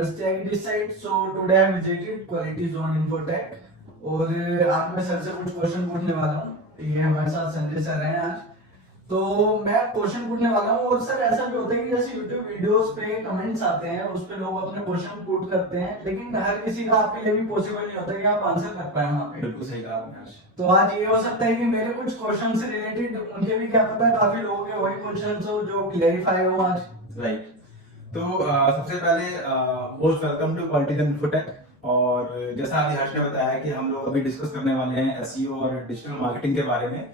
Harsh Tyagi this side. So today I visited quality zone infotech और आज मैं sir से कुछ क्वेश्चन पूछने वाला हूँ। ये हमारे साथ संजय सर हैं आज। तो मैं क्वेश्चन पूछने वाला हूँ और सर ऐसा भी होता है कि जैसे यूट्यूब वीडियोस पे कमेंट्स आते हैं उस पे लोग अपने क्वेश्चन पुट करते हैं, लेकिन हर किसी का आपके लिए भी पॉसिबल नहीं होता कि आप आंसर कर पाए वहाँ पे। बिल्कुल सही कहा आपने हर्ष। तो आज ये हो सकता है कि मेरे कुछ क्वेश्चन से रिलेटेड उनके भी क्या पता काफी लोगों के वही क्वेश्चन हो जो क्लेरिफाई हो आज। राइट। तो सबसे पहले most welcome to Quality Infotech. और जैसा अभी हर्ष ने बताया कि हम लोग अभी डिस्कस करने वाले हैं एसईओ और डिजिटल मार्केटिंग के बारे में।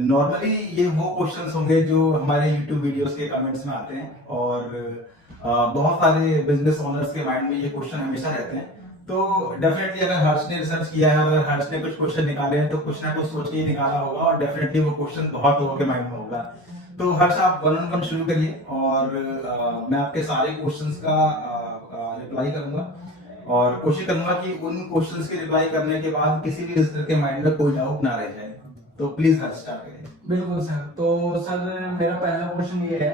नॉर्मली ये वो क्वेश्चंस होंगे जो हमारे यूट्यूब वीडियोस के कमेंट्स में आते हैं और बहुत सारे बिजनेस ओनर्स के माइंड में ये क्वेश्चन हमेशा रहते हैं। तो डेफिनेटली अगर हर्ष ने रिसर्च किया है, अगर हर्ष ने कुछ क्वेश्चन निकाले हैं तो कुछ ना कुछ सोच के ही निकाला होगा और डेफिनेटली वो क्वेश्चन बहुत लोगों के माइंड में होगा। तो हर्ष आप 1 on 1 शुरू करिए और मैं आपके सारे क्वेश्चंस का रिप्लाई करूंगा और कोशिश करूंगा कि उन क्वेश्चंस के रिप्लाई करने के बाद किसी भी विजिटर के माइंड में कोई डाउट ना रह जाए। तो प्लीज हर्ष स्टार्ट करिए। बिल्कुल सर। तो सर मेरा पहला क्वेश्चन ये है,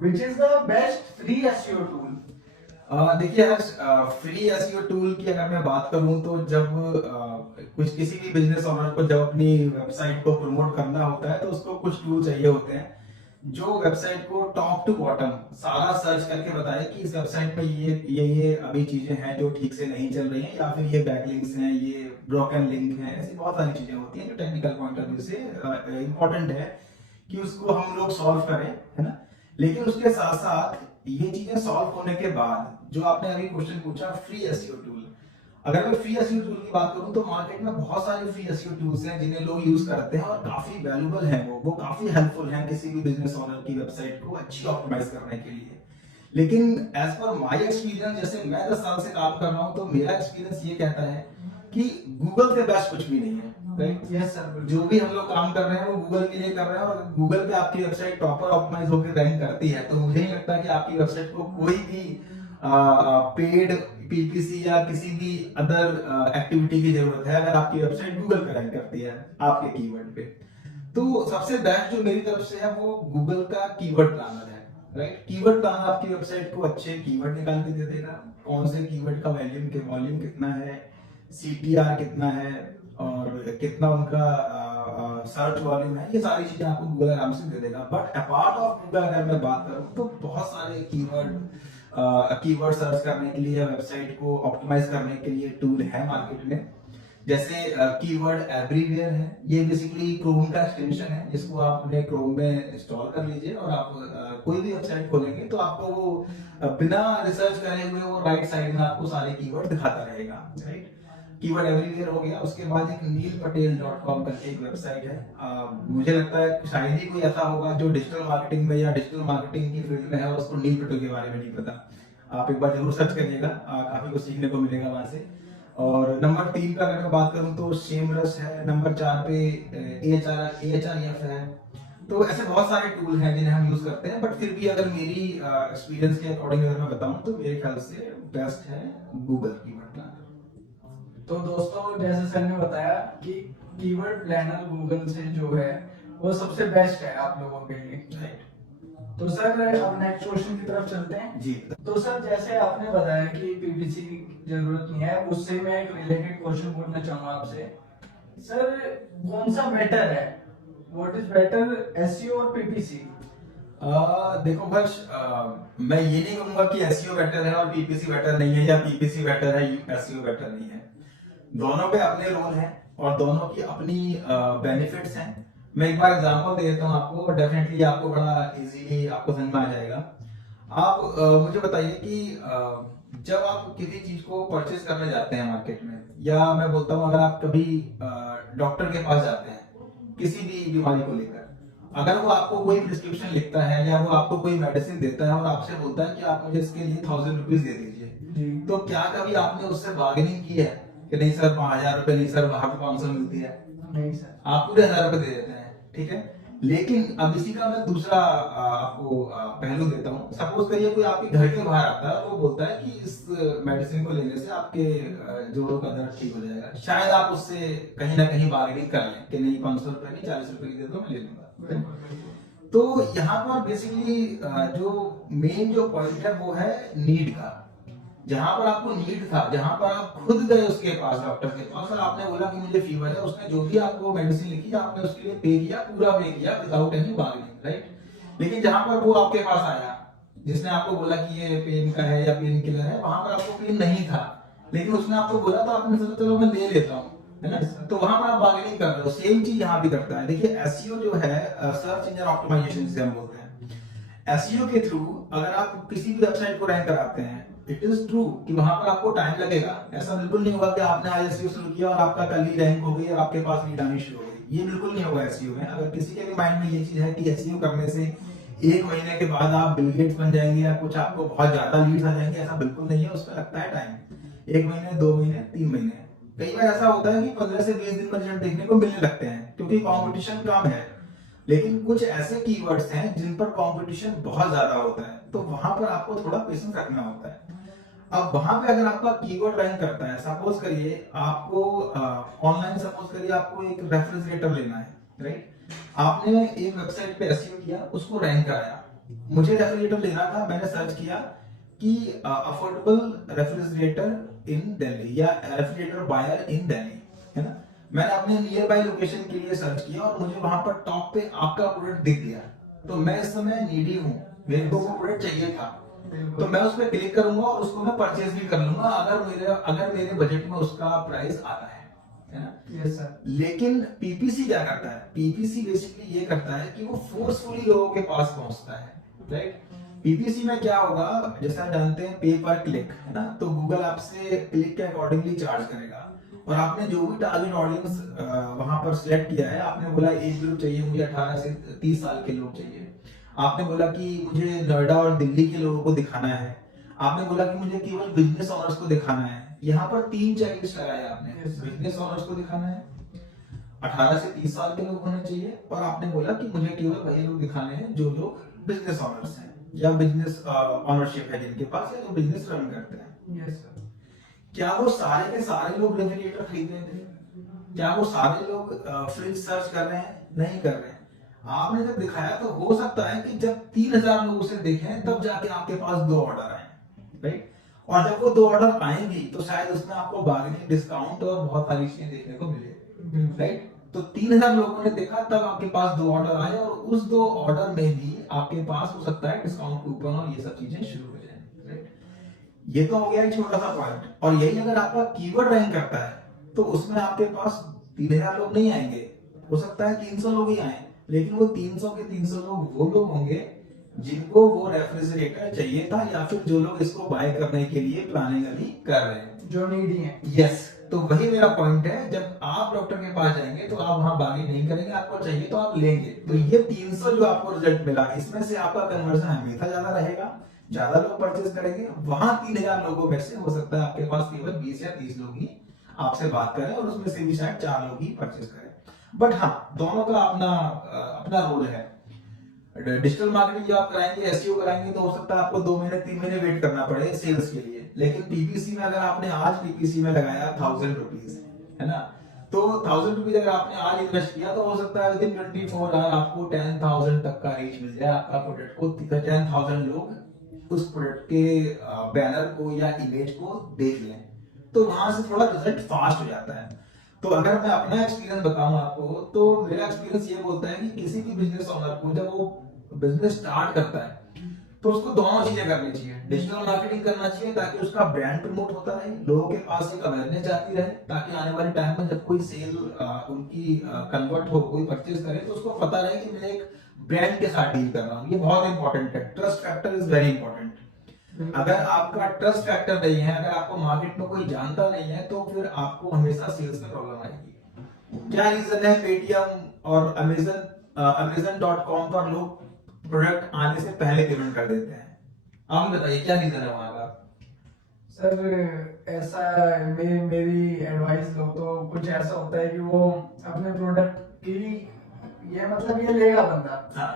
which is the best free SEO tool? देखिए हर्ष, फ्री एसईओ टूल की अगर मैं बात करूं तो जब कुछ किसी भी बिजनेस ओनर को जब अपनी वेबसाइट को प्रमोट करना होता है तो उसको कुछ टूल चाहिए होते हैं जो वेबसाइट को टॉप टू बॉटम सारा सर्च करके बताए कि इस वेबसाइट पे ये अभी चीजें हैं जो ठीक से नहीं चल रही हैं, या फिर ये बैकलिंक्स हैं, ये ब्रोकन लिंक हैं। ऐसी बहुत सारी चीजें होती हैं जो टेक्निकल पॉइंट ऑफ व्यू से इंपॉर्टेंट है कि उसको हम लोग सॉल्व करें, है ना। लेकिन उसके साथ साथ ये चीजें सॉल्व होने के बाद जो आपने अभी क्वेश्चन पूछा फ्री एसईओ टूल, अगर मैं फ्री एसईओ टूल की बात करूं तो मार्केट में बहुत सारे फ्री एसईओ टूल्स हैं जिन्हें लोग यूज करते हैं और काफी वैल्यूबल हैं। वो काफी हेल्पफुल हैं किसी भी बिजनेस ओनर की वेबसाइट को अच्छी ऑप्टिमाइज करने के लिए। लेकिन एज पर माय एक्सपीरियंस, जैसे मैं 10 साल से काम कर रहा हूं तो मेरा एक्सपीरियंस ये कहता है कि गूगल के बेस्ट कुछ भी नहीं है। राइट? Yes sir. जो भी हम लोग काम कर रहे हैं वो गूगल के लिए कर रहे हैं और गूगल पे आपकी वेबसाइट प्रॉपर ऑप्टिमाइज होकर रैंक करती है तो मुझे नहीं लगता कि आपकी वेबसाइट को कोई भी पेड पीपीसी या किसी भी अदर एक्टिविटी की जरूरत है अगर आपकी वेबसाइट गूगल पे रैंक करती है आपके कीवर्ड पे। तो सबसे बेस्ट जो मेरी तरफ से है वो गूगल का कीवर्ड प्लानर है। राइट? कीवर्ड प्लानर आपकी वेबसाइट को अच्छे कीवर्ड निकाल के दे देगा, कौन से कीवर्ड का वॉल्यूम कितना है, सीटीआर कितना है और कितना उनका सर्च वॉल्यूम है, ये सारी चीजें आपको गूगल आराम से दे देगा। बट अपार्ट ऑफ गूगल अगर मैं बात करूं तो बहुत सारे कीवर्ड सर्च करने के लिए, वेबसाइट को ऑप्टिमाइज करने के लिए टूल है मार्केट में। जैसे कीवर्ड एवरीवेयर है, ये बेसिकली क्रोम का एक्सटेंशन है जिसको आप अपने क्रोम में इंस्टॉल कर लीजिए और आप कोई भी वेबसाइट खोलेंगे तो आपको वो बिना रिसर्च करे हुए वो राइट साइड में आपको सारे कीवर्ड दिखाता रहेगा। राइट? कीवर्ड एवरीवेयर हो गया। उसके बाद एक neelpatel.com करके एक वेबसाइट है। मुझे लगता है शायद ही कोई ऐसा होगा जो डिजिटल मार्केटिंग में या डिजिटल मार्केटिंग की फील्ड में है और उसको नील पटेल के बारे में नहीं पता। आप एक बार जरूर सर्च करिएगा, काफी कुछ सीखने को मिलेगा वहां से। और नंबर 3 का अगर मैं बात करूं तो शेमरस है। नंबर 4 पे AHREF है। तो ऐसे बहुत सारे टूल हैं जिन्हें हम यूज करते हैं, बट फिर भी अगर मेरी एक्सपीरियंस के अकॉर्डिंग अगर मैं बताऊं तो मेरे ख्याल से बेस्ट है गूगल कीवर्ड प्लानर। तो दोस्तों जैसे सर ने बताया कि कीवर्ड प्लानर गूगल से जो है वो सबसे बेस्ट है आप लोगों के लिए। राइट? तो सर अब नेक्स्ट क्वेश्चन की तरफ चलते हैं जी। तो सर जैसे आपने बताया कि पीपीसी की जरूरत नहीं है, उससे मैं एक रिलेटेड क्वेश्चन पूछना चाहूंगा आपसे। सर कौन सा बेटर है, व्हाट इज बेटर, एसईओ और पीपीसी? देखो हर्ष, मैं ये नहीं कहूंगा कि एसईओ बेटर है और पीपीसी बेटर नहीं है या पीपीसी बेटर है एसईओ बेटर नहीं है। दोनों पे अपने रोल हैं और दोनों की अपनी बेनिफिट्स हैं। मैं एक बार एग्जांपल दे देता हूं आपको और डेफिनेटली आपको बड़ा इजीली आपको समझ में आ जाएगा। आप मुझे बताइए कि जब आप किसी चीज को परचेज करने जाते हैं मार्केट में, या मैं बोलता हूं अगर आप कभी डॉक्टर के पास जाते हैं किसी भी बीमारी को लेकर, अगर वो आपको कोई प्रिस्क्रिप्शन लिखता है या वो आपको कोई मेडिसिन देता है और आपसे बोलता है कि आप मुझे इसके लिए 1000 रुपीज दे दीजिए, तो क्या कभी आपने उससे बार्गेनिंग की है कि नहीं सर 5000 रुपए नहीं सर, वहां पे 500 मिलती है? नहीं सर। आप पूरे 1000 रुपए दे देते हैं। ठीक है? लेकिन अब इसी का मैं दूसरा आपको पहलू देता हूँ। सपोज करिए कोई आपके घर के बाहर आता है और वो बोलता है कि इस मेडिसिन को लेने से आपके जोड़ों का दर्द ठीक हो जाएगा। शायद आप उससे कहीं ना कहीं बार्गेनिंग कर लें कि नहीं 500 रुपए नहीं 40 रुपए की दे दो, मैं ले लूंगा। तो यहाँ पर बेसिकली जो मेन जो पॉइंट है वो है नीड का। जहां पर आपको नीड था, जहां पर आप खुद गए उसके पास, डॉक्टर के पास, और आपने बोला कि मुझे फीवर है, उसने जो भी आपको मेडिसिन लिखी आपने उसके लिए पे किया, पूरा पे किया विदाउट एनी बार्गेनिंग, राइट। लेकिन जहां पर वो आपके पास आया, जिसने आपको बोला कि ये पेन का है या पेन किलर है, वहां पर आपको पेन नहीं था, लेकिन उसने आपको बोला तो आपने सोचा चलो मैं ले लेता हूँ, है ना। तो वहां पर आप बार्गेनिंग कर रहे हो। सेम चीज यहाँ भी करता है। देखिए एसईओ जो है, सर्च इंजन ऑप्टिमाइजेशन जिसे हम बोलते हैं, एसईओ के थ्रू अगर आप किसी भी वेबसाइट को रैंक कराते हैं, इट इज ट्रू कि वहां पर आपको टाइम लगेगा। ऐसा बिल्कुल नहीं होगा कि आपने आज एसईओ शुरू किया और आपका कल ही रैंक हो गई और आपके पास लीड आनी शुरू हो गई। ये बिल्कुल नहीं होगा एसईओ में। अगर किसी के भी माइंड में ये चीज है कि एसईओ करने से 1 महीने के बाद आप बिल गेट्स बन जाएंगे या कुछ आपको बहुत ज्यादा लीड्स आ जाएंगे, ऐसा बिल्कुल नहीं है। उसमें लगता है टाइम, 1 महीने, 2 महीने, 3 महीने। कई बार ऐसा होता है कि 15 से 20 दिन में रिजल्ट देखने को मिलने लगते हैं क्योंकि कंपटीशन कम है। लेकिन कुछ ऐसे कीवर्ड्स हैं जिन पर कंपटीशन बहुत ज्यादा होता है, तो वहां पर आपको थोड़ा पेशेंस रखना होता है। अब वहां पे अगर आपका कीवर्ड रैंक करता है, सपोज करिए आपको ऑनलाइन, सपोज करिए आपको एक रेफ्रिजरेटर लेना है, राइट। आपने एक वेबसाइट पे एसईओ किया, उसको रैंक कराया। मुझे रेफ्रिजरेटर लेना था, मैंने सर्च किया कि अफोर्डेबल रेफ्रिजरेटर इन दिल्ली या रेफ्रिजरेटर बायर इन दिल्ली, है ना। मैंने अपने नियर बाय लोकेशन के लिए सर्च किया और मुझे वहां पर टॉप पे आपका प्रोडक्ट दिख गया। तो मैं इस समय नीडी हूँ, मेरे को वो प्रोडक्ट चाहिए था, तो मैं उस पर क्लिक करूंगा और उसको मैं परचेज भी कर लूंगा अगर मेरे बजट में उसका प्राइस आता है ना। Yes sir. लेकिन पीपीसी क्या करता है? पीपीसी बेसिकली ये करता है कि वो फोर्सफुली लोगों के पास पहुंचता है, राइट। पीपीसी में क्या होगा, जैसे आप जानते हैं पे पर क्लिक, है ना। तो गूगल आपसे क्लिक के अकॉर्डिंगली चार्ज करेगा। और आपने जो भी टारगेट ऑडियंस वहां पर सिलेक्ट किया है, आपने बोला एज ग्रुप चाहिए मुझे 18 से 30 साल के लोग चाहिए, आपने बोला कि मुझे नोएडा और दिल्ली के लोगों को दिखाना है, आपने बोला कि मुझे केवल बिजनेस ओनर्स को दिखाना है। यहाँ पर 3 चेकलिस्ट लगाए आपने। बिजनेस ओनर्स को दिखाना है, 18 से 30 साल के लोग होने चाहिए, और आपने बोला कि मुझे केवल वही लोग दिखाने हैं जो लोग बिजनेस ओनर्स हैं या बिजनेस ओनरशिप है जिनके पास, या जो बिजनेस रन करते हैं। Yes sir. क्या वो सारे के सारे लोग रेफ्रिजरेटर खरीद रहे थे? क्या वो सारे लोग फ्रिज सर्च कर रहे हैं? नहीं कर रहे हैं। आपने जब दिखाया तो हो सकता है कि जब 3000 लोग उसे देखें तब जाके आपके पास 2 ऑर्डर आए, राइट। और जब वो 2 ऑर्डर आएंगी तो शायद उसमें आपको बार्गेनिंग, डिस्काउंट और बहुत सारी चीजें देखने को मिले, राइट। तो 3000 लोगों ने देखा तब आपके पास 2 ऑर्डर आए, और उस 2 ऑर्डर में भी आपके पास हो सकता है डिस्काउंट कूपन और ये सब चीजें शुरू हो जाए, राइट। ये तो हो गया एक छोटा सा पॉइंट। और यही अगर आपका कीवर्ड रैंक करता है तो उसमें आपके पास 3000 लोग नहीं आएंगे, हो सकता है 300 लोग ही आए, लेकिन वो 300 के 300 लोग वो लोग होंगे जिनको वो रेफ्रिजरेटर चाहिए था, या फिर जो लोग इसको बाय करने के लिए प्लानिंग अभी कर रहे हैं, जो नीडी है। यस। तो वही मेरा पॉइंट है, जब आप डॉक्टर के पास जाएंगे तो आप वहां बार्गेन नहीं करेंगे, आपको चाहिए तो आप लेंगे। तो ये 300 जो आपको रिजल्ट मिला, इसमें से आपका कन्वर्जन हमेशा ज्यादा रहेगा, ज्यादा लोग परचेज करेंगे। वहां 3000 लोगों में से हो सकता है आपके पास केवल 20 या 30 लोग ही आपसे बात करें, और उसमें से भी शायद 4 लोग ही परचेज करें। बट हाँ, दोनों का अपना अपना रोल है। डिजिटल मार्केटिंग जो आप कराएंगे, एसईओ कराएंगे, तो हो सकता है आपको 2 महीने 3 महीने वेट करना पड़े सेल्स के लिए। लेकिन पीपीसी में अगर आपने आज पीपीसी में लगाया 1000 रुपीज, है ना, तो 1000 रुपीज अगर आपने आज इन्वेस्ट किया तो हो सकता है विद इन 24 आवर आपको 10,000 तक का रीच मिल जाए। आपका प्रोडक्ट को 10,000 लोग उस प्रोडक्ट के बैनर को या इमेज को देख लें, तो वहां से थोड़ा रिजल्ट फास्ट हो जाता है। तो अगर मैं अपना एक्सपीरियंस बताऊं आपको, तो मेरा एक्सपीरियंस ये बोलता है कि किसी भी बिजनेस ओनर को जब वो बिजनेस स्टार्ट करता है तो उसको दोनों चीजें करनी चाहिए। डिजिटल मार्केटिंग करना चाहिए ताकि उसका ब्रांड प्रमोट होता रहे, लोगों के पास एक अवेयरनेस जाती रहे, ताकि आने वाले टाइम में जब कोई सेल उनकी कन्वर्ट हो, कोई परचेज करे, तो उसको पता रहे कि मैं एक ब्रांड के साथ डील कर रहा हूँ। ये बहुत इंपॉर्टेंट है। Trust factor is very important. अगर आपका ट्रस्ट फैक्टर नहीं है, अगर आपको मार्केट में कोई जानता नहीं है, तो फिर आपको हमेशा सेल्स में प्रॉब्लम आएगी। क्या रीजन है पेटीएम और अमेज़न.com पर लोग प्रोडक्ट आने से पहले पेमेंट कर देते हैं? आप बताइए क्या रीजन है वहां का? सर ऐसा मेरी एडवाइस लो तो कुछ ऐसा होता है कि वो अपने प्रोडक्ट की ये मतलब ये लेगा बंदा, हाँ,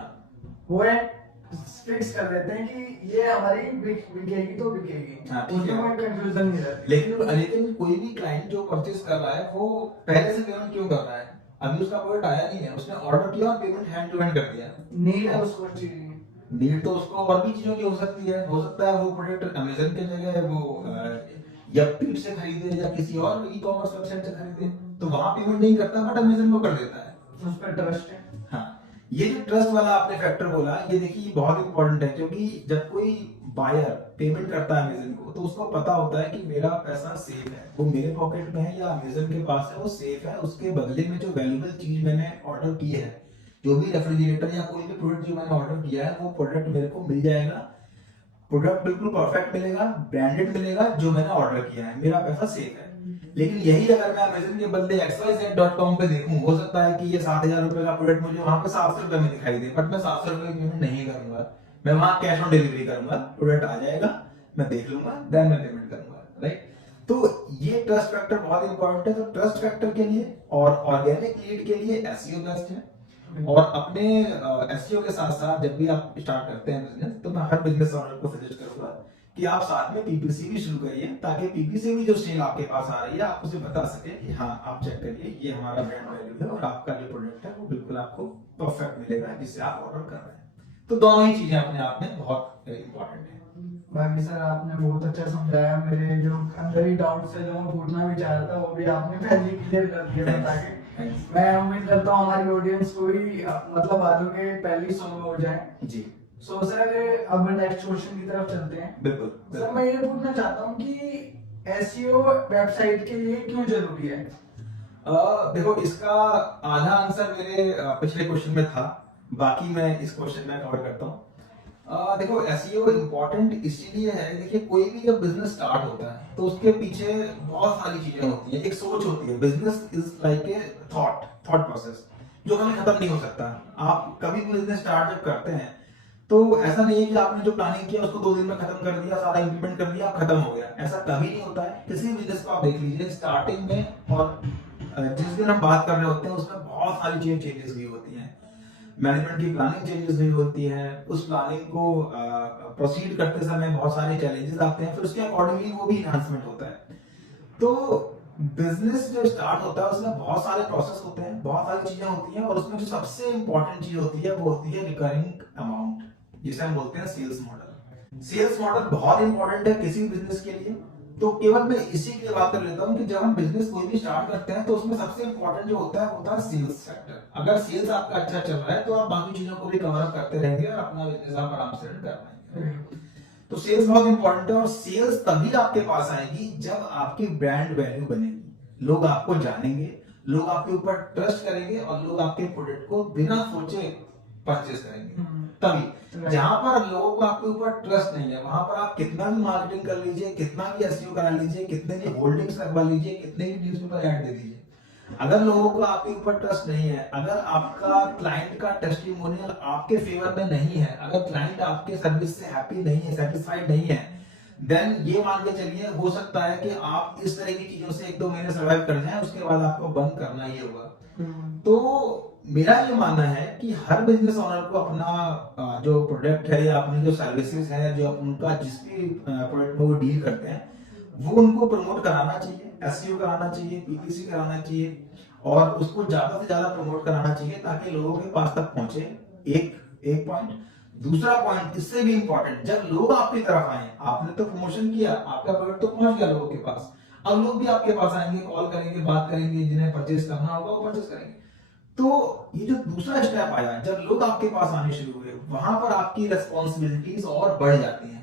वो फिक्स कर देते हैं कि ये हमारी बिकेगी तो बिकेगी। हाँ, ठीक उसमें है। कोई कंफ्यूजन नहीं रहती। लेकिन कोई भी क्लाइंट जो परचेज कर रहा है वो पहले से पेमेंट क्यों कर रहा है? अभी उसका प्रोडक्ट आया नहीं है, उसने ऑर्डर किया और पेमेंट हैंड टू हैंड कर दिया। नीड है उसको चीज। नीड तो उसको और भी चीजों की हो सकती है, हो सकता है वो प्रोडक्ट अमेजन के जगह वो यप्पीट से खरीदे या किसी और ई कॉमर्स वेबसाइट से खरीदे, तो वहां पेमेंट नहीं करता बट अमेजन को कर देता है। उस पर ट्रस्ट है। हाँ, ये जो ट्रस्ट वाला आपने फैक्टर बोला, ये देखिए बहुत इंपॉर्टेंट है, क्योंकि जब कोई बायर पेमेंट करता है अमेजन को तो उसको पता होता है कि मेरा पैसा सेफ है, वो मेरे पॉकेट में है या अमेजन के पास है, वो सेफ है। उसके बदले में जो वैल्यूबल चीज मैंने ऑर्डर की है, जो भी रेफ्रिजरेटर या कोई भी प्रोडक्ट जो मैंने ऑर्डर किया है, वो प्रोडक्ट मेरे को मिल जाएगा। प्रोडक्ट बिल्कुल परफेक्ट मिलेगा, ब्रांडेड मिलेगा, जो मैंने ऑर्डर किया है, मेरा पैसा सेफ है। लेकिन यही अगर मैं अमेजन के बदले xyz.com पे देखूं, हो सकता है कि ये 7,000 रुपए का प्रोडक्ट मुझे वहां पे 700 रुपए में दिखाई दे, बट मैं 700 रुपए की पेमेंट नहीं करूंगा, मैं वहां कैश ऑन डिलीवरी करूंगा। प्रोडक्ट आ जाएगा, मैं देख लूंगा, देन मैं पेमेंट करूंगा, राइट। तो ये ट्रस्ट फैक्टर बहुत इंपॉर्टेंट है। तो ट्रस्ट फैक्टर के लिए और ऑर्गेनिक लीड के लिए एसईओ बेस्ट है। और अपने एसईओ के साथ साथ जब भी आप स्टार्ट करते हैं बिजनेस, तो मैं हर बिजनेस ओनर को सजेस्ट करूंगा कि आप साथ में पीपीसी भी शुरू करिए, ताकि पीपीसी भी जो सेल आपके पास आ रही है आप उसे बता सके कि हाँ आप चेक करिए, ये हमारा ब्रांड वैल्यू है और आपका जो प्रोडक्ट है वो बिल्कुल आपको परफेक्ट मिलेगा जिससे आप ऑर्डर कर रहे हैं। तो दोनों ही चीजें अपने आप में बहुत इंपॉर्टेंट है। बाकी सर आपने बहुत अच्छा समझाया, मेरे जो अंदर ही डाउट्स है जो मैं पूछना भी चाह रहा था वो भी आपने पहले क्लियर कर दिया बता के। मैं उम्मीद करता हूँ हमारी ऑडियंस को भी मतलब बातों के पहली सुन हो जाए जी सो सर अब नेक्स्ट क्वेश्चन की तरफ चलते हैं। बिल्कुल सर मैं ये पूछना चाहता हूँ कि एसईओ वेबसाइट के लिए क्यों जरूरी है? देखो, इसका आधा आंसर मेरे पिछले क्वेश्चन में था, बाकी मैं इस क्वेश्चन में कवर करता हूँ। देखो, एसईओ इम्पोर्टेंट इसीलिए है, देखिए कोई भी जब बिजनेस स्टार्ट होता है तो उसके पीछे बहुत सारी चीजें होती है, एक सोच होती है। Business is like a thought process जो कभी खत्म नहीं हो सकता। आप कभी भी बिजनेस स्टार्ट जब करते हैं तो ऐसा नहीं है कि आपने जो प्लानिंग किया उसको 2 दिन में खत्म कर दिया, सारा इंप्लीमेंट कर दिया, खत्म हो गया, ऐसा कभी नहीं होता है। किसी बिजनेस को आप देख लीजिए, स्टार्टिंग में और जिस दिन हम बात कर रहे होते हैं उसमें बहुत सारी चीजें चेंजेस हुई होती हैं। मैनेजमेंट की प्लानिंग चेंजेस हुई होती है, उस प्लानिंग को प्रोसीड करते समय बहुत सारे चैलेंजेस आते हैं, फिर उसके अकॉर्डिंगली वो भी इन्हांसमेंट होता है। तो बिजनेस जो स्टार्ट होता है उसमें बहुत सारे प्रोसेस होते हैं, बहुत सारी चीजें होती हैं, और उसमें जो सबसे इंपॉर्टेंट चीज होती है वो होती है रिकरिंग अमाउंट, जिसे हम बोलते हैं सेल्स मॉडल। सेल्स मॉडल बहुत इंपॉर्टेंट है किसी बिजनेस के लिए। तो केवल मैं इसी के लिए बात कर लेता हूँ कि जब हम बिजनेस कोई भी स्टार्ट करते हैं तो उसमें सबसे इंपॉर्टेंट जो होता है सेल्स फैक्टर। अगर सेल्स आपका अच्छा चल रहा है तो आप बाकी चीजों को भी कवर अप करते रहेंगे और अपना बिजनेस आप आराम से रन कर पाएंगे। तो सेल्स बहुत इंपॉर्टेंट है, और सेल्स तभी आपके पास आएगी जब आपकी ब्रांड वैल्यू बनेगी, लोग आपको जानेंगे, लोग आपके ऊपर ट्रस्ट करेंगे और लोग आपके प्रोडक्ट को बिना सोचे परचेस करेंगे। तभी जहां पर लोगों को आपके ऊपर ट्रस्ट नहीं है, वहां पर आप कितना भी मार्केटिंग कर लीजिए, कितना भी एसईओ करा लीजिए, कितने भी होल्डिंग्स लगवा लीजिए, कितने भी न्यूज़पेपर ऐड दे दीजिए, अगर लोगों को आपके ऊपर ट्रस्ट नहीं है, अगर आपका क्लाइंट का टेस्टिमोनियल आपके फेवर में नहीं है, अगर क्लाइंट आपके सर्विस से हैप्पी नहीं है, सेटिस्फाइड नहीं है, देन ये मान के चलिए हो सकता है कि आप इस तरह की चीजों से 1-2 महीने सर्वाइव कर जाएं, उसके बाद आपको बंद करना ही होगा। तो मेरा ये मानना है कि हर बिजनेस ओनर को अपना जो प्रोडक्ट है या अपनी जो सर्विसेज है, जो उनका जिस भी प्रोडक्ट में वो डील करते हैं, वो उनको प्रमोट कराना चाहिए, एसईओ कराना चाहिए, पीपीसी कराना चाहिए, और उसको ज्यादा से ज्यादा प्रमोट कराना चाहिए ताकि लोगों के पास तक पहुंचे। एक पॉइंट। दूसरा पॉइंट इससे भी इंपॉर्टेंट, जब लोग आपकी तरफ आए, आपने तो प्रमोशन किया, आपका प्रोडक्ट तो पहुंच गया लोगों के पास, अब लोग भी आपके पास आएंगे, कॉल करेंगे, बात करेंगे, जिन्हें परचेस करना होगा वो परचेस करेंगे। तो ये जो दूसरा स्टेप आया, जब लोग आपके पास आने शुरू हुए, वहां पर आपकी रेस्पॉन्सिबिलिटीज और बढ़ जाती हैं,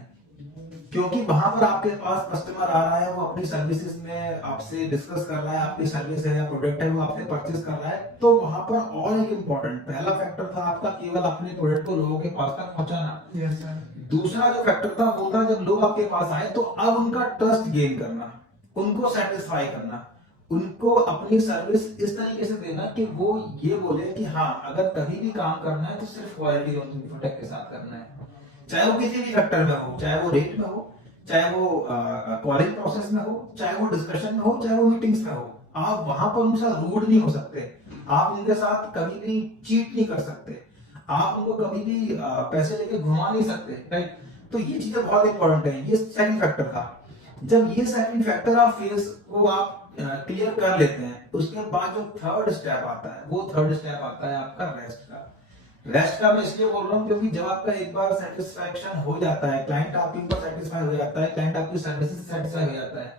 क्योंकि वहां पर आपके पास कस्टमर आ रहा है, वो अपनी सर्विसेज में आपसे डिस्कस कर रहा है, आपकी सर्विस है या प्रोडक्ट है वो आपसे परचेस कर रहा है। तो वहां पर और एक इंपॉर्टेंट पहला फैक्टर था आपका केवल अपने प्रोडक्ट को लोगों के पास तक पहुंचाना। Yes sir. दूसरा जो फैक्टर था वो था जब लोग आपके पास आए तो अब उनका ट्रस्ट गेन करना, उनको सेटिस्फाई करना, उनको अपनी सर्विस इस तरीके से देना कि वो ये बोले कि हाँ, अगर कभी भी काम करना है तो सिर्फ क्वालिटी और इन्फोटेक के साथ करना है, चाहे वो किसी भी फैक्टर में हो, चाहे वो रेट में हो, चाहे वो कॉलिंग प्रोसेस में हो, चाहे वो डिस्कशन में हो, चाहे वो मीटिंग्स में हो। आप वहां पर उनसे रूड नहीं हो सकते, आप उनके साथ कभी भी चीट नहीं कर सकते, आप उनको कभी भी पैसे लेके घुमा नहीं सकते, राइट। तो ये चीजें बहुत इंपॉर्टेंट है। ये सेकंड फैक्टर था। जब ये सेकंड फैक्टर आप फेस को आप क्लियर कर लेते हैं, उसके बाद जो थर्ड स्टेप आता है वो थर्ड स्टेप आता है आपका रेस्ट का। रेस्ट का मैं इसलिए बोल रहा हूँ क्योंकि जब आपका एक बार सेटिस्फैक्शन हो जाता है, क्लाइंट आपके ऊपर सेटिस्फाई हो जाता है, क्लाइंट आपकी सर्विस से सेटिस्फाई हो जाता है,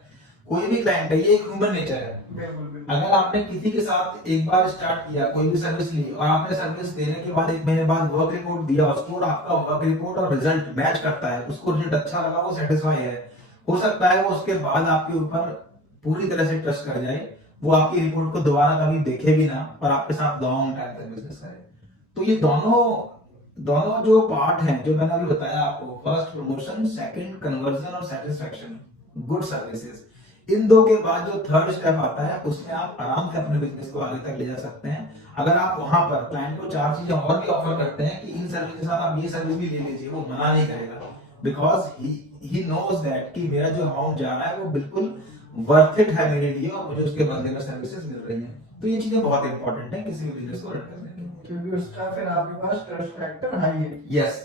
कोई भी क्लाइंट है, ये एक ह्यूमन नेचर है। बिल्कुल बिल्कुल। अगर आपने किसी के साथ एक बार स्टार्ट किया, कोई भी सर्विस ली और आपने सर्विस देने के बाद 1 महीने बाद वर्क रिपोर्ट दिया, उसको और आपका वर्क रिपोर्ट और रिजल्ट मैच करता है, उसको रिजल्ट अच्छा लगा, वो सेटिस्फाई है, हो सकता है वो उसके बाद आपके ऊपर पूरी तरह से ट्रस्ट कर जाए, वो आपकी रिपोर्ट को दोबारा कभी देखे भी ना और आपके साथ लॉन्ग टाइम तक बिजनेस करे। तो ये दोनों दोनों जो पार्ट हैं जो मैंने अभी बताया आपको, फर्स्ट प्रमोशन, सेकंड कन्वर्जन और सेटिस्फैक्शन, गुड सर्विसेज, इन दो के बाद जो थर्ड स्टेप आता है उसमें आप आराम से अपने बिजनेस को आगे तक ले जा सकते हैं। अगर आप वहां पर क्लाइंट को 4 चीजें और भी ऑफर करते हैं कि इन सर्विस के साथ आप ये सर्विस भी ले लीजिए, वो मना नहीं करेगा, बिकॉज ही नोज दैट कि मेरा जो अमाउंट जा रहा है वो बिल्कुल वर्थ इट है मेरे लिए और मुझे उसके बदले में सर्विसेज मिल रही हैं। तो ये चीजें बहुत इंपॉर्टेंट है किसी भी बिजनेस को रन करने के लिए, क्योंकि उसका फिर आपके पास ट्रस्ट फैक्टर हाई है। यस,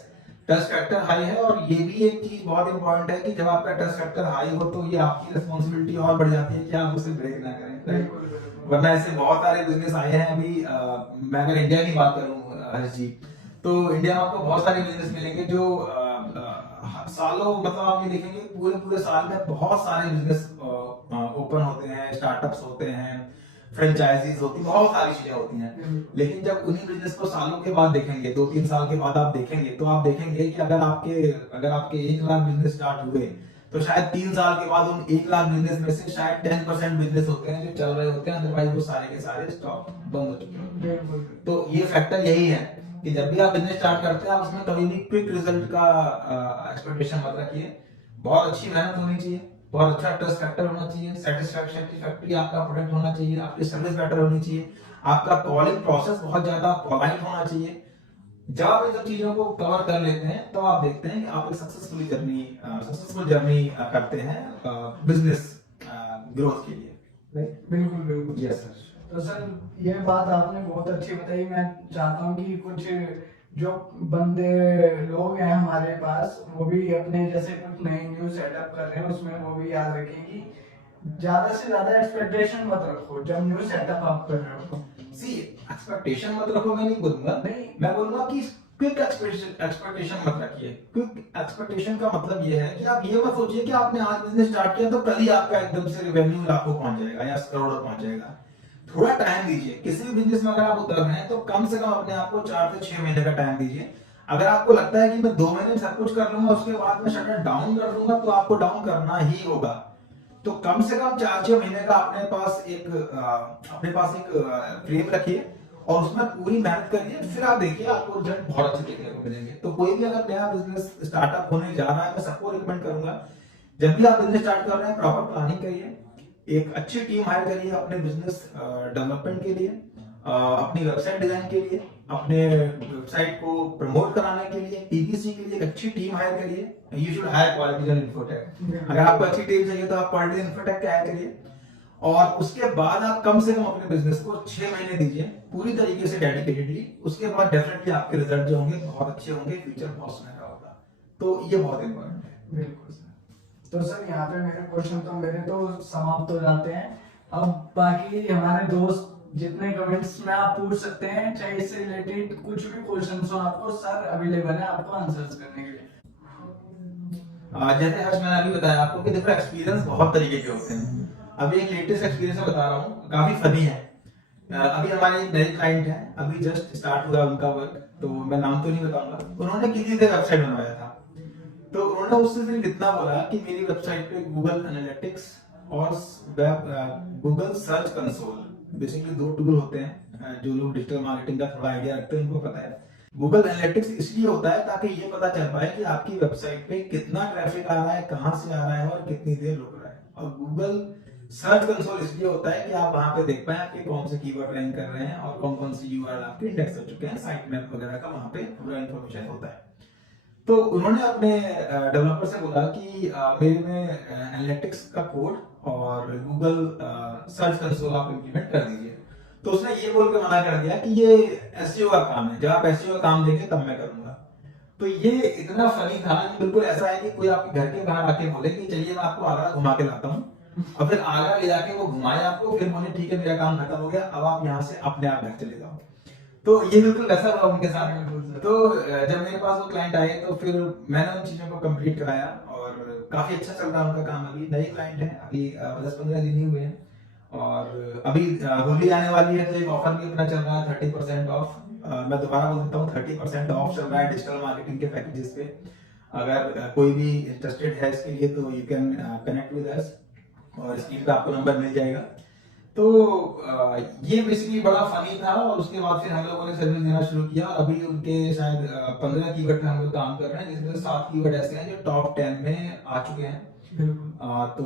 ट्रस्ट फैक्टर हाई है। और ये भी एक चीज बहुत इंपॉर्टेंट है कि जब आपका ट्रस्ट फैक्टर हाई हो तो ये आपकी रिस्पॉन्सिबिलिटी और बढ़ जाती है कि आप उसे ब्रेक ना करें, बिल्कुल बिल्कुल। वरना ऐसे बहुत सारे बिजनेस आए हैं अभी। मैं अगर इंडिया की बात करूं हर्ष जी, तो इंडिया में आपको बहुत सारे बिजनेस मिलेंगे जो सालों, मतलब आप ये देखेंगे पूरे पूरे साल में बहुत सारे बिजनेस ओपन होते हैं, स्टार्टअप्स होते हैं, फ्रेंचाइजीज होती हैं, बहुत सारी चीजें होती हैं। लेकिन जब उन्हीं बिजनेस को सालों के बाद देखेंगे, 2-3 साल के बाद आप देखेंगे, तो आप देखेंगे कि अगर आपके 1 लाख बिजनेस स्टार्ट हुए तो शायद 3 साल के बाद उन 1 लाख बिजनेस में से शायद 10% बिजनेस होते हैं जो चल रहे होते हैं, अदरवाइज वो सारे के सारे स्टॉप बंद हो चुके हैं। बिल्कुल। तो ये फैक्टर यही है कि जब भी आप बिजनेस स्टार्ट करते हैं आप उसमें कभी भी क्विक रिजल्ट का एक्सपेक्टेशन मत रखिए। बहुत अच्छी मेहनत होनी चाहिए, बहुत अच्छा ट्रस्ट फैक्टर होना चाहिए, सेटिस्फैक्शन की फैक्ट्री आपका प्रोडक्ट होना चाहिए, आपकी सर्विस बेटर होनी चाहिए, आपका कॉलिंग प्रोसेस बहुत ज्यादा पोलाइट होना चाहिए। जब आप इन सब चीजों को कवर कर लेते हैं तो आप देखते हैं कि आप एक सक्सेसफुल जर्नी करते हैं बिजनेस ग्रोथ के लिए, राइट? बिल्कुल बिल्कुल। Yes sir. तो सर ये बात आपने बहुत अच्छी बताई। मैं चाहता हूँ कि कुछ जो बंदे लोग हैं हमारे पास, वो भी अपने जैसे कुछ नए न्यू सेटअप कर रहे हैं, उसमें वो भी याद रखें कि ज्यादा से ज्यादा एक्सपेक्टेशन मत रखो जब न्यू सेटअप आप कर रहे हो। सी, एक्सपेक्टेशन मत रखो, मैं नहीं बोलूंगा, नहीं। मैं बोलूंगा कि क्विक एक्सपेक्टेशन मत रखिए। क्विक एक्सपेक्टेशन का मतलब ये है कि आप ये मत सोचिए कि आपने आज बिजनेस स्टार्ट किया तो कल ही आपका एकदम से रेवेन्यू लाखों पहुंच जाएगा या करोड़ों पहुंच जाएगा। थोड़ा टाइम दीजिए। किसी भी बिजनेस में अगर आप उतर रहे हैं तो कम से कम अपने आप को 4 से 6 महीने का टाइम दीजिए। अगर आपको लगता है कि मैं 2 महीने में सब कुछ कर लूंगा उसके बाद मैं शटर डाउन कर दूंगा, तो आपको डाउन करना ही होगा। तो कम से कम 4-6 महीने का अपने पास एक फ्रेम रखिए और उसमें पूरी मेहनत करिए, फिर आप देखिए आपको रिजल्ट बहुत अच्छे देखने को मिलेंगे। तो कोई भी अगर नया बिजनेस स्टार्टअप होने जा रहा है, मैं सबको रिकमेंड करूंगा, जब भी आप बिजनेस स्टार्ट कर रहे हैं प्रॉपर प्लानिंग करिए, एक अच्छी टीम हायर करिए अपने बिजनेस डेवलपमेंट के लिए, अपनी वेबसाइट डिजाइन के लिए, अपने वेबसाइट को प्रमोट कराने के लिए, पीपीसी के लिए एक अच्छी टीम हायर करिए। You should higher quality infotech. अगर आपको अच्छी टीम चाहिए तो आप क्वालिटी इन्फोटेक के हायर करिए और उसके बाद आप कम से कम अपने बिजनेस को 6 महीने दीजिए पूरी तरीके से डेडिकेटेडली। उसके बाद डेफिनेटली आपके रिजल्ट जो होंगे बहुत अच्छे होंगे, फ्यूचर बहुत सुनहरा होगा। तो ये बहुत इंपॉर्टेंट है। बिल्कुल सर। तो सर यहाँ पे मेरे क्वेश्चन तो मेरे तो समाप्त हो जाते हैं। अब बाकी हमारे दोस्त जितने कमेंट्स में आप पूछ सकते हैं, चाहे इससे रिलेटेड कुछ भी क्वेश्चन हो आपको, सर अवेलेबल है आपको आंसर्स करने के लिए। जैसे हर्ष मैंने अभी बताया आपको कि देखो एक्सपीरियंस बहुत तरीके के होते हैं। अभी एक लेटेस्ट एक्सपीरियंस मैं बता रहा हूँ, काफी फनी है। अभी हमारे एक नए क्लाइंट है, अभी जस्ट स्टार्ट हुआ उनका वर्क, तो मैं नाम तो नहीं बताऊंगा। उन्होंने किसी से वेबसाइट बनवाया था, तो उन्होंने उससे सिर्फ इतना बोला कि मेरी वेबसाइट पे गूगल एनालिटिक्स और Google search console, basically 2 tool होते हैं। जो लोग डिजिटल मार्केटिंग का थोड़ा आइडिया रखते हैं उनको पता है। गूगल एनालिटिक्स इसलिए होता है ताकि ये पता चल पाए कि आपकी वेबसाइट पे कितना ट्रैफिक आ रहा है, कहां से आ रहा है और कितनी देर रुक रहा है। और गूगल सर्च कंसोल इसलिए होता है कि आप वहां पे देख पाए आपके कौन से कीवर्ड रैंक कर रहे हैं और कौन कौन सी यूआरएल आपके इंडेक्स हो चुके हैं, साइट मैप वगैरह का वहां पे पूरा इंफॉर्मेशन होता है। तो उन्होंने अपने डेवलपर से बोला कि मेरे में एनालिटिक्स का कोड और गूगल सर्च कंसोल आप इंप्लीमेंट कर दीजिए। तो उसने ये बोल के मना कर दिया कि ये एसईओ का काम है, जब आप एसईओ का काम देंगे तब मैं करूंगा। तो ये इतना फनी था, बिल्कुल ऐसा है कि कोई आपके घर के बाहर आके बोले कि चलिए मैं आपको आगरा घुमा के लाता हूँ, और फिर आगरा ले जाके वो घुमाए आपको, फिर बोले ठीक है मेरा काम खत्म हो गया, अब आप यहाँ से अपने आप घर चले जाओ। तो ये बिल्कुल वैसा हुआ उनके साथ। बिल्कुल सर। तो जब मेरे पास वो क्लाइंट आए तो फिर मैंने उन चीजों को कंप्लीट कराया और काफी अच्छा चल रहा है उनका काम। अभी नए क्लाइंट है, अभी 10-15 दिन ही हुए हैं और अभी होली आने वाली है तो एक ऑफर भी अपना चल रहा है 30% ऑफ। मैं दोबारा बोल देता हूँ 30% ऑफ चल रहा है डिजिटल मार्केटिंग के पैकेजेस पे। अगर कोई भी इंटरेस्टेड है इसके लिए तो you can connect with us और स्क्रीन पे आपको नंबर मिल जाएगा। तो ये बेसिकली बड़ा फनी था और उसके बाद फिर हम लोगों ने सर्विस देना शुरू किया। अभी उनके शायद 15 कीवर्ड पे हम लोग काम कर रहे हैं, जिसमें 7 कीवर्ड ऐसे हैं जो टॉप 10 में आ चुके हैं। बिल्कुल। तो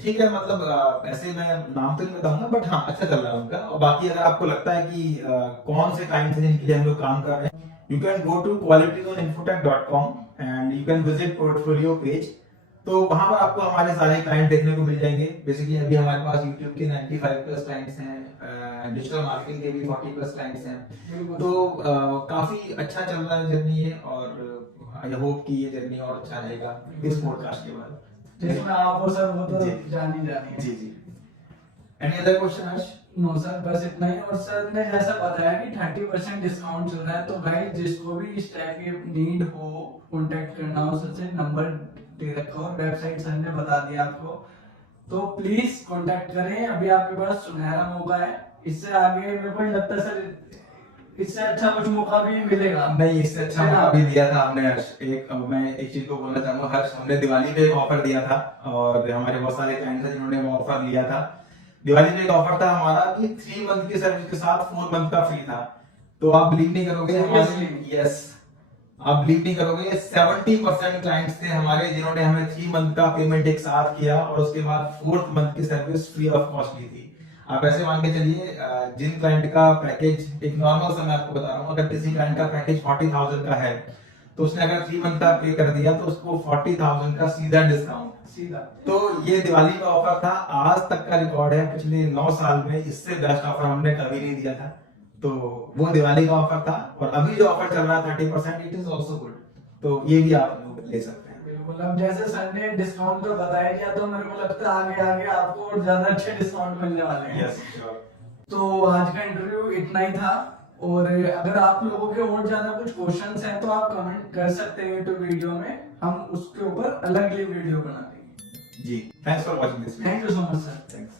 ठीक है, मतलब ऐसे मैं नाम तो नहीं बताऊंगा बट हाँ अच्छा चल रहा है उनका। और बाकी अगर आपको लगता है कि कौन से क्लाइंट हैं जिनके लिए हम लोग काम कर रहे हैं, you can go to qualityzoneinfotech.com and you can visit portfolio page. तो वहां पर आपको हमारे सारे क्लाइंट देखने को मिल जाएंगे। बेसिकली अभी हमारे पास YouTube के 95 प्लस क्लाइंट्स हैं, डिजिटल मार्केटिंग के भी 40 प्लस क्लाइंट्स हैं। तो काफी अच्छा चल रहा है जर्नी ये और आई होप कि ये जर्नी और अच्छा रहेगा इस पॉडकास्ट के बाद। जिसमें आप हो सर वो तो जी। जानी जानी है। जी जी। एनी अदर क्वेश्चन हर्ष? नो सर, बस इतना ही। और सर ने जैसा बताया कि 30% डिस्काउंट चल रहा है, तो भाई जिसको भी इस टाइप की नीड हो कांटेक्ट करना हो सर से, नंबर दे रखा हो, वेबसाइट सर ने बता दिया आपको, तो प्लीज कांटेक्ट करें। अभी आपके पास सुनहरा मौका है, इससे आगे मेरे को नहीं लगता सर इससे अच्छा कुछ मौका भी मिलेगा। नहीं, इससे अच्छा मौका भी दिया था हमने हर्ष। मैं एक चीज को बोलना चाहूंगा हर्ष, हमने दिवाली पे एक ऑफर दिया था और हमारे बहुत सारे क्लाइंट्स हैं जिन्होंने वो ऑफर लिया था। दिवाली पे एक ऑफर था हमारा कि 3 मंथ की सर्विस के साथ 4 मंथ का फ्री था। तो आप बिलीव नहीं करोगे हमारे, यस आप बिलीव नहीं करोगे 70% क्लाइंट्स थे हमारे जिन्होंने हमें 3 मंथ का पेमेंट एक साथ किया और उसके बाद 4th मंथ की सर्विस फ्री ऑफ कॉस्ट ली थी। आप ऐसे मान के चलिए जिन क्लाइंट का पैकेज एक नॉर्मल सा मैं आपको बता रहा हूँ, अगर किसी क्लाइंट का पैकेज 40,000 का है तो उसने अगर 3 मंथ का पे कर दिया तो उसको 40,000 का सीधा डिस्काउंट सीधा। तो ये दिवाली का ऑफर था, आज तक का रिकॉर्ड है पिछले 9 साल में, इससे बेस्ट ऑफर हमने कभी नहीं दिया था। तो वो दिवाली का ऑफर था और अभी जो ऑफर चल रहा है 30%, इट इज आल्सो गुड। तो ये भी आप लोग ले सकते हैं। बिल्कुल। अब जैसे सर ने डिस्काउंट का बताया दिया तो मेरे को लगता है आगे आगे आपको और ज्यादा अच्छे डिस्काउंट मिलने वाले हैं। Yes sure. तो आज का इंटरव्यू इतना ही था और अगर आप लोगों के और ज्यादा कुछ क्वेश्चंस हैं तो आप कमेंट कर सकते हैं यूट्यूब वीडियो में, हम उसके ऊपर अलग ही वीडियो बना देंगे। जी, thanks for watching this video. Thank you so much sir. Thanks.